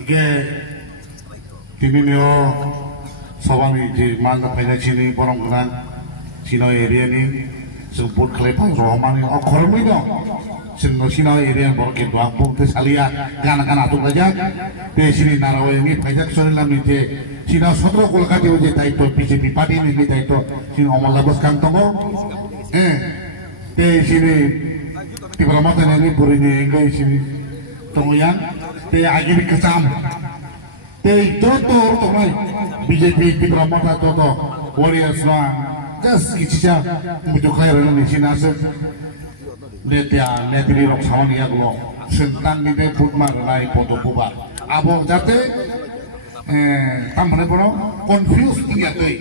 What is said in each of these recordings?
이게 디미며 서방이 이제 만나 페네치니 보롱그난 시너 에리아니 sebut kelepan rohmani kormi dong sino sino area borki doang pun te salia kan atuk aja de sini narawe ini pajak sorelam ite sino sotro kolkati oje taito BJP party ini taito sino omol labos kantongo de sini diplomatan ini burini enggak sini tungguyan de agiri kesam de toto tongai BJP diplomatan toto warriors lah gas kicia muncul kairan di sini asal letia letiri rok sawan ya glo sentang di depot marai foto bubar abang jate tampane pono confuse dia tuh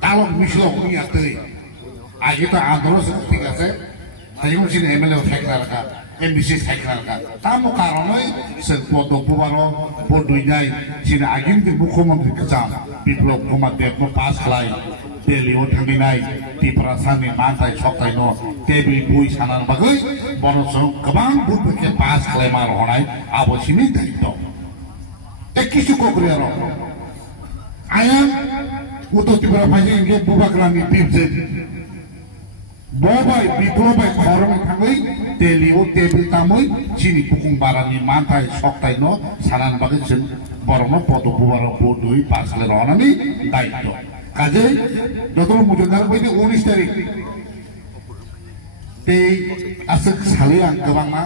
kalau misalnya dia tuh aja tuh adros tiga se aja mungkin MLA sekral kan MBC sekral kan tamu karonoi foto bubaro bodohnya sini agin di buku menteri kecam biblok komat depot pas lain Delio tanginai di perasaan mantai sokai no tebi bui sanan bagai boros kebang bud ke pas klemar honai abo sini daito ekisu ko kriaro ayam uto tibra pagi nge bubak lami pipse bobai bitrobai khorong tangai delio tebi tamoi sini pukung barani mantai sokai no sanan bagai sen borono foto bubaro bodui pas klemar honai daito কাজে যত মুজুদার বইনি 19 তারিখ তে আসক সালিয়াং গোबांना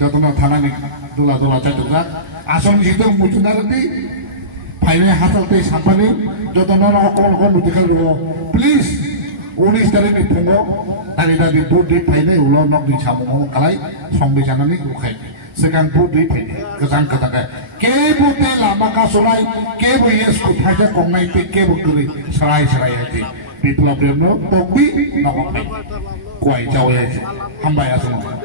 যতনা থানানি দুলা দুলা চাটুকা আসন জিতো মুজুদার দি ফাইনে হাতালতে সাপানি যতনা অকল অকল মুদিখাল গো প্লিজ 19 তারিখ ফঙ্গো দাদি দাদি দুদি ফাইনে উলো নক দি সামো কালাই সংবিধানানি উখাই sekarang putri kesang katakan kebu te lama kasulai kebu yes ku saja kongai te kebu kiri serai aja di pulau Bremno topi nakok kuai jauh aja hamba ya semua